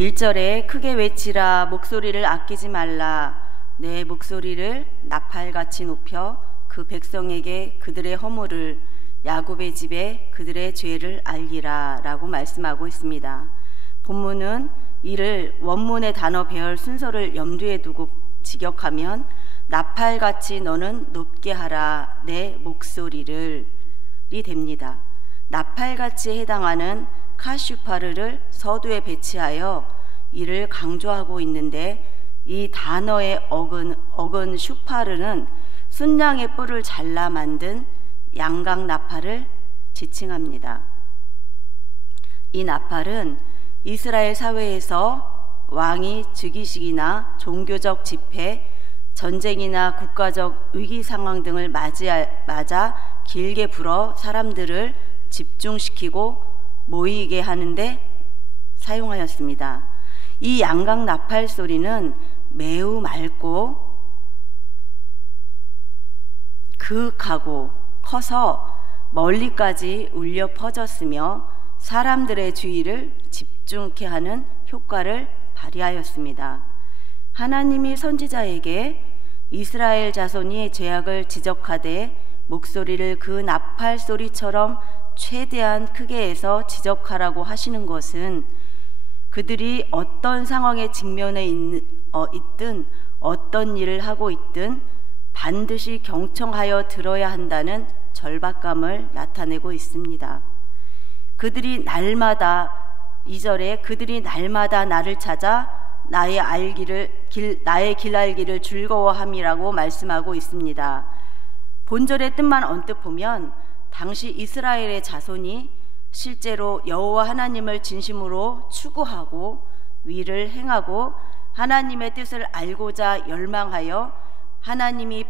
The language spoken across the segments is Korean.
1절에 크게 외치라 목소리를 아끼지 말라 내 목소리를 나팔같이 높여 그 백성에게 그들의 허물을 야곱의 집에 그들의 죄를 알리라 라고 말씀하고 있습니다. 본문은 이를 원문의 단어 배열 순서를 염두에 두고 직역하면 나팔같이 너는 높게 하라 내 목소리를 이 됩니다. 나팔같이 해당하는 카슈파르를 서두에 배치하여 이를 강조하고 있는데 이 단어의 어근 슈파르는 순양의 뿔을 잘라 만든 양각 나팔을 지칭합니다. 이 나팔은 이스라엘 사회에서 왕이 즉위식이나 종교적 집회, 전쟁이나 국가적 위기 상황 등을 맞아 길게 불어 사람들을 집중시키고 모이게 하는데 사용하였습니다. 이 양각 나팔 소리는 매우 맑고 그윽하고 커서 멀리까지 울려 퍼졌으며 사람들의 주의를 집중케 하는 효과를 발휘하였습니다. 하나님이 선지자에게 이스라엘 자손이 죄악을 지적하되 목소리를 그 나팔 소리처럼 최대한 크게 해서 지적하라고 하시는 것은 그들이 어떤 상황에 직면해 있든 어떤 일을 하고 있든 반드시 경청하여 들어야 한다는 절박감을 나타내고 있습니다. 그들이 날마다 2절에 그들이 날마다 나를 찾아 나의 길 알기를 즐거워함이라고 말씀하고 있습니다. 본절의 뜻만 언뜻 보면 당시 이스라엘의 자손이 실제로 여호와 하나님을 진심으로 추구하고 위를 행하고 하나님의 뜻을 알고자 열망하여 하나님이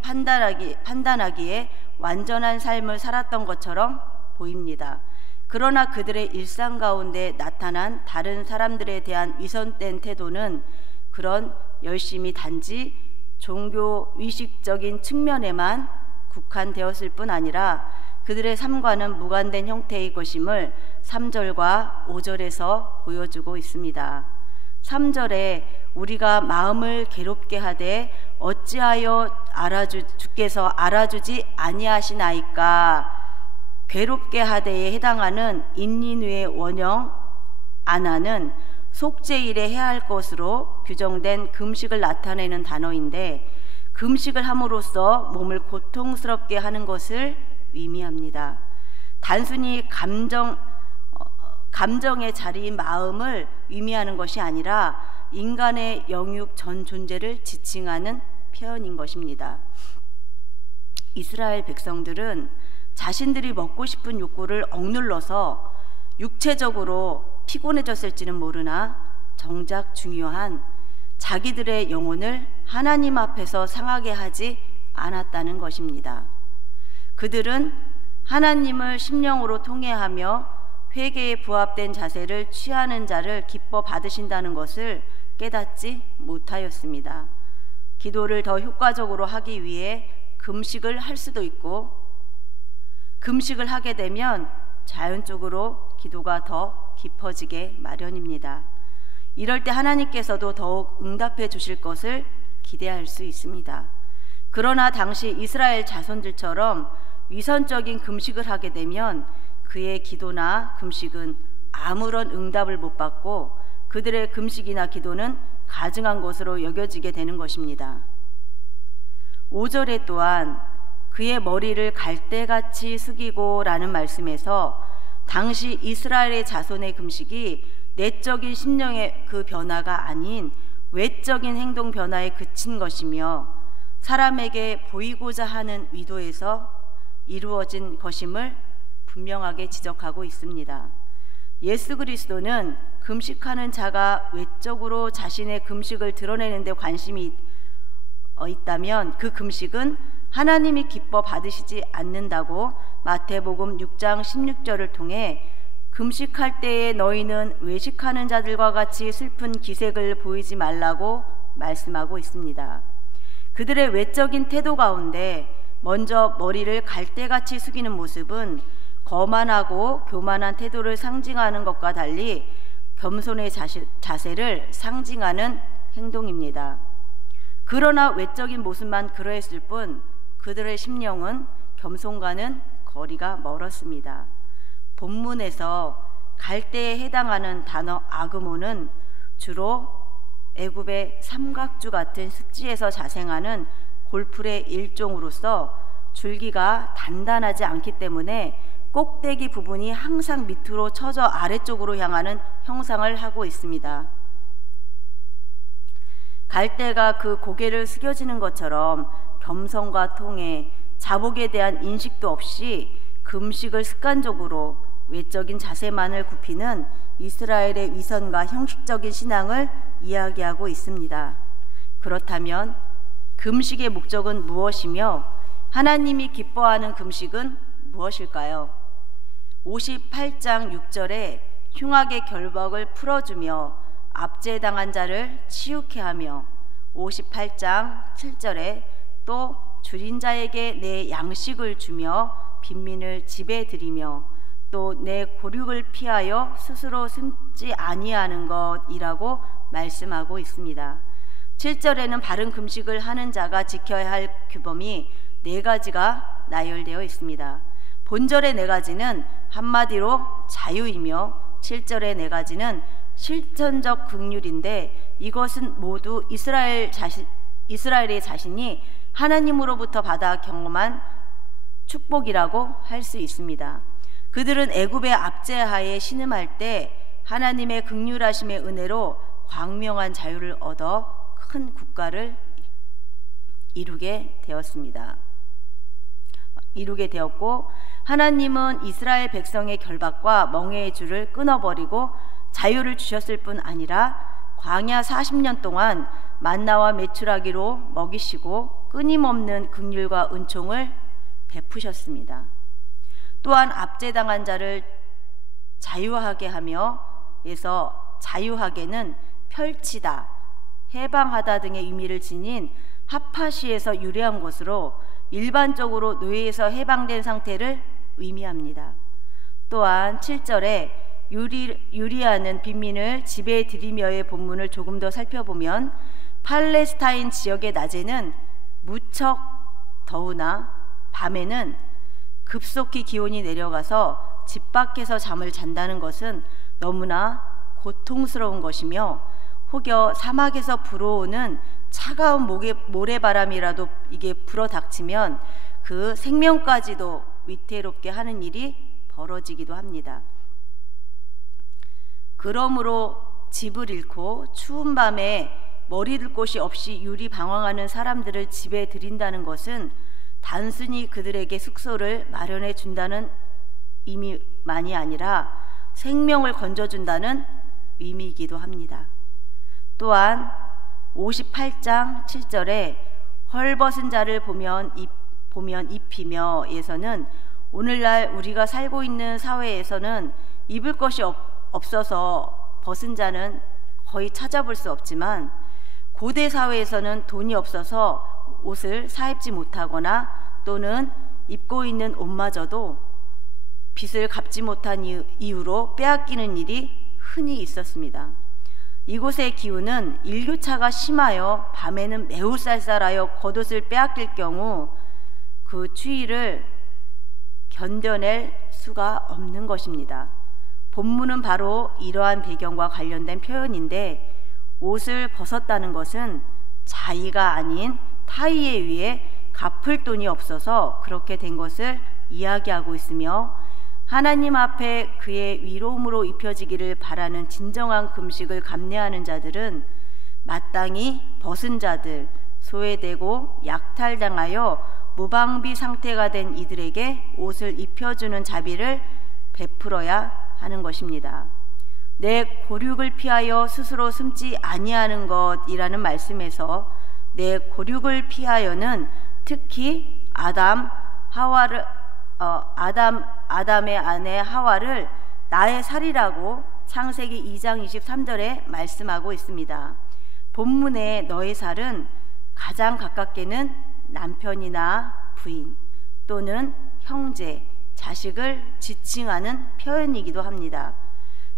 판단하기에 완전한 삶을 살았던 것처럼 보입니다. 그러나 그들의 일상 가운데 나타난 다른 사람들에 대한 위선된 태도는 그런 열심이 단지 종교 의식적인 측면에만 국한되었을 뿐 아니라 그들의 삶과는 무관된 형태의 것임을 3절과 5절에서 보여주고 있습니다. 3절에 우리가 마음을 괴롭게 하되 어찌하여 주께서 알아주지 아니하시나이까. 괴롭게 하되에 해당하는 인니누의 원형 아나는 속죄일에 해야 할 것으로 규정된 금식을 나타내는 단어인데 금식을 함으로써 몸을 고통스럽게 하는 것을 의미합니다. 단순히 감정의 자리인 마음을 의미하는 것이 아니라 인간의 영육 전 존재를 지칭하는 표현인 것입니다. 이스라엘 백성들은 자신들이 먹고 싶은 욕구를 억눌러서 육체적으로 피곤해졌을지는 모르나 정작 중요한 자기들의 영혼을 하나님 앞에서 상하게 하지 않았다는 것입니다. 그들은 하나님을 심령으로 통회하며 회개에 부합된 자세를 취하는 자를 기뻐 받으신다는 것을 깨닫지 못하였습니다. 기도를 더 효과적으로 하기 위해 금식을 할 수도 있고 금식을 하게 되면 자연적으로 기도가 더 깊어지게 마련입니다. 이럴 때 하나님께서도 더욱 응답해 주실 것을 기대할 수 있습니다. 그러나 당시 이스라엘 자손들처럼 위선적인 금식을 하게 되면 그의 기도나 금식은 아무런 응답을 못 받고 그들의 금식이나 기도는 가증한 것으로 여겨지게 되는 것입니다. 5절에 또한 그의 머리를 갈대같이 숙이고 라는 말씀에서 당시 이스라엘의 자손의 금식이 내적인 심령의 그 변화가 아닌 외적인 행동 변화에 그친 것이며 사람에게 보이고자 하는 의도에서 이루어진 것임을 분명하게 지적하고 있습니다. 예수 그리스도는 금식하는 자가 외적으로 자신의 금식을 드러내는 데 관심이 있다면 그 금식은 하나님이 기뻐 받으시지 않는다고 마태복음 6장 16절을 통해 금식할 때에 너희는 외식하는 자들과 같이 슬픈 기색을 보이지 말라고 말씀하고 있습니다. 그들의 외적인 태도 가운데 먼저 머리를 갈대같이 숙이는 모습은 거만하고 교만한 태도를 상징하는 것과 달리 겸손의 자세를 상징하는 행동입니다. 그러나 외적인 모습만 그러했을 뿐 그들의 심령은 겸손과는 거리가 멀었습니다. 본문에서 갈대에 해당하는 단어 아그모는 주로 애굽의 삼각주 같은 습지에서 자생하는 골풀의 일종으로서 줄기가 단단하지 않기 때문에 꼭대기 부분이 항상 밑으로 처져 아래쪽으로 향하는 형상을 하고 있습니다. 갈대가 그 고개를 숙여지는 것처럼 겸손과 통해, 자복에 대한 인식도 없이 금식을 습관적으로 외적인 자세만을 굽히는 이스라엘의 위선과 형식적인 신앙을 이야기하고 있습니다. 그렇다면 금식의 목적은 무엇이며 하나님이 기뻐하는 금식은 무엇일까요? 58장 6절에 흉악의 결박을 풀어주며 압제당한 자를 치유케 하며 58장 7절에 또 줄인 자에게 내 양식을 주며 빈민을 집에 들이며 또 내 고륙을 피하여 스스로 숨지 아니하는 것이라고 말씀하고 있습니다. 7절에는 바른 금식을 하는 자가 지켜야 할 규범이 4가지가 나열되어 있습니다. 본절의 4가지는 한마디로 자유이며 7절의 4가지는 실천적 긍휼인데 이것은 모두 이스라엘의 자신이 하나님으로부터 받아 경험한 축복이라고 할 수 있습니다. 그들은 애굽의 압제하에 신음할 때 하나님의 긍휼하심의 은혜로 광명한 자유를 얻어 큰 국가를 이루게 되었고 하나님은 이스라엘 백성의 결박과 멍에의 줄을 끊어버리고 자유를 주셨을 뿐 아니라 광야 40년 동안 만나와 메추라기로 먹이시고 끊임없는 긍휼과 은총을 베푸셨습니다. 또한 압제당한 자를 자유하게 하며 에서 자유하게는 펼치다, 해방하다 등의 의미를 지닌 하파시에서 유래한 것으로 일반적으로 노예에서 해방된 상태를 의미합니다. 또한 7절에 유리하는 빈민을 집에 들이며의 본문을 조금 더 살펴보면 팔레스타인 지역의 낮에는 무척 더우나 밤에는 급속히 기온이 내려가서 집 밖에서 잠을 잔다는 것은 너무나 고통스러운 것이며 혹여 사막에서 불어오는 차가운 모래바람이라도 이게 불어닥치면 그 생명까지도 위태롭게 하는 일이 벌어지기도 합니다. 그러므로 집을 잃고 추운 밤에 머리둘 곳이 없이 유리방황하는 사람들을 집에 들인다는 것은 단순히 그들에게 숙소를 마련해 준다는 의미만이 아니라 생명을 건져준다는 의미이기도 합니다. 또한 58장 7절에 헐벗은 자를 보면 입히며 에서는 오늘날 우리가 살고 있는 사회에서는 입을 것이 없어서 벗은 자는 거의 찾아볼 수 없지만 고대 사회에서는 돈이 없어서 옷을 사입지 못하거나 또는 입고 있는 옷마저도 빚을 갚지 못한 이유로 빼앗기는 일이 흔히 있었습니다. 이곳의 기후는 일교차가 심하여 밤에는 매우 쌀쌀하여 겉옷을 빼앗길 경우 그 추위를 견뎌낼 수가 없는 것입니다. 본문은 바로 이러한 배경과 관련된 표현인데 옷을 벗었다는 것은 자의가 아닌 타의에 의해 갚을 돈이 없어서 그렇게 된 것을 이야기하고 있으며 하나님 앞에 그의 위로움으로 입혀지기를 바라는 진정한 금식을 감내하는 자들은 마땅히 벗은 자들, 소외되고 약탈당하여 무방비 상태가 된 이들에게 옷을 입혀주는 자비를 베풀어야 하는 것입니다. 내 고륙을 피하여 스스로 숨지 아니하는 것이라는 말씀에서 내 고륙을 피하여는 특히 아담의 아내 하와를 나의 살이라고 창세기 2장 23절에 말씀하고 있습니다. 본문의 너의 살은 가장 가깝게는 남편이나 부인 또는 형제, 자식을 지칭하는 표현이기도 합니다.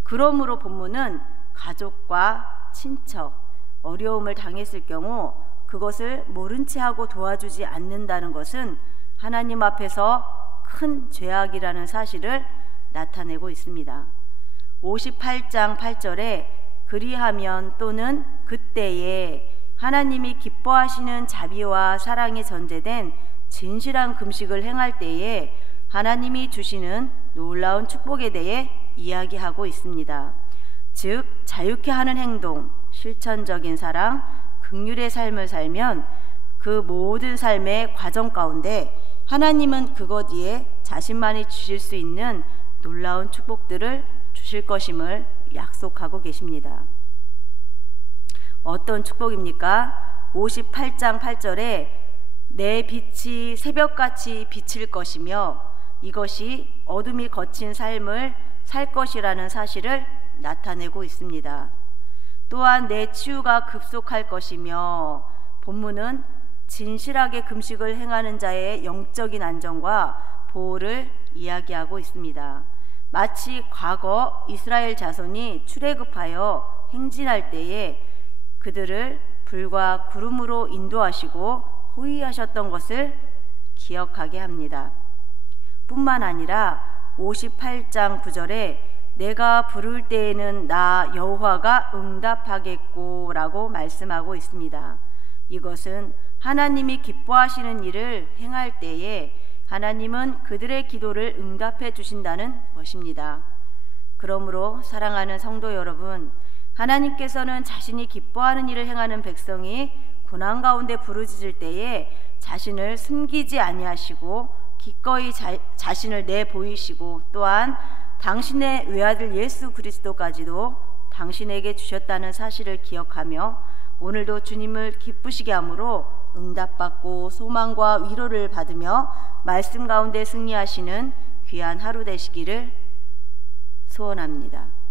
그러므로 본문은 가족과 친척, 어려움을 당했을 경우 그것을 모른 채 하고 도와주지 않는다는 것은 하나님 앞에서 큰 죄악이라는 사실을 나타내고 있습니다. 58장 8절에 그리하면 또는 그때에 하나님이 기뻐하시는 자비와 사랑이 전제된 진실한 금식을 행할 때에 하나님이 주시는 놀라운 축복에 대해 이야기하고 있습니다. 즉 자유케 하는 행동, 실천적인 사랑, 긍휼의 삶을 살면 그 모든 삶의 과정 가운데 하나님은 그것 위에 자신만이 주실 수 있는 놀라운 축복들을 주실 것임을 약속하고 계십니다. 어떤 축복입니까? 58장 8절에 내 빛이 새벽같이 비칠 것이며 이것이 어둠이 거친 삶을 살 것이라는 사실을 나타내고 있습니다. 또한 내 치유가 급속할 것이며 본문은 진실하게 금식을 행하는 자의 영적인 안정과 보호를 이야기하고 있습니다. 마치 과거 이스라엘 자손이 출애굽하여 행진할 때에 그들을 불과 구름으로 인도하시고 호위하셨던 것을 기억하게 합니다. 뿐만 아니라 58장 9절에 내가 부를 때에는 나 여호와가 응답하겠고 라고 말씀하고 있습니다. 이것은 하나님이 기뻐하시는 일을 행할 때에 하나님은 그들의 기도를 응답해 주신다는 것입니다. 그러므로 사랑하는 성도 여러분, 하나님께서는 자신이 기뻐하는 일을 행하는 백성이 고난 가운데 부르짖을 때에 자신을 숨기지 아니하시고 기꺼이 자신을 내보이시고 또한 당신의 외아들 예수 그리스도까지도 당신에게 주셨다는 사실을 기억하며 오늘도 주님을 기쁘시게 함으로 응답받고 소망과 위로를 받으며 말씀 가운데 승리하시는 귀한 하루 되시기를 소원합니다.